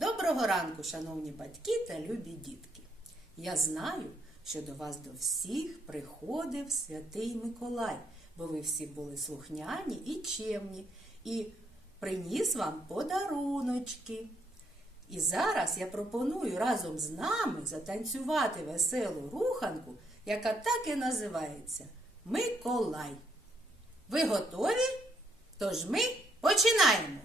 Доброго ранку, шановні батьки та любі дітки! Я знаю, що до вас до всіх приходив святий Миколай, бо ви всі були слухняні і чемні, і приніс вам подаруночки. І зараз я пропоную разом з нами затанцювати веселу руханку, яка так і називається Миколай. Ви готові? Тож ми починаємо!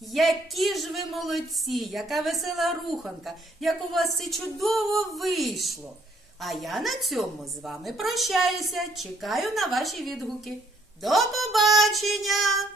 Які ж ви молодці, яка весела руханка, як у вас все чудово вийшло. А я на цьому з вами прощаюся, чекаю на ваші відгуки. До побачення!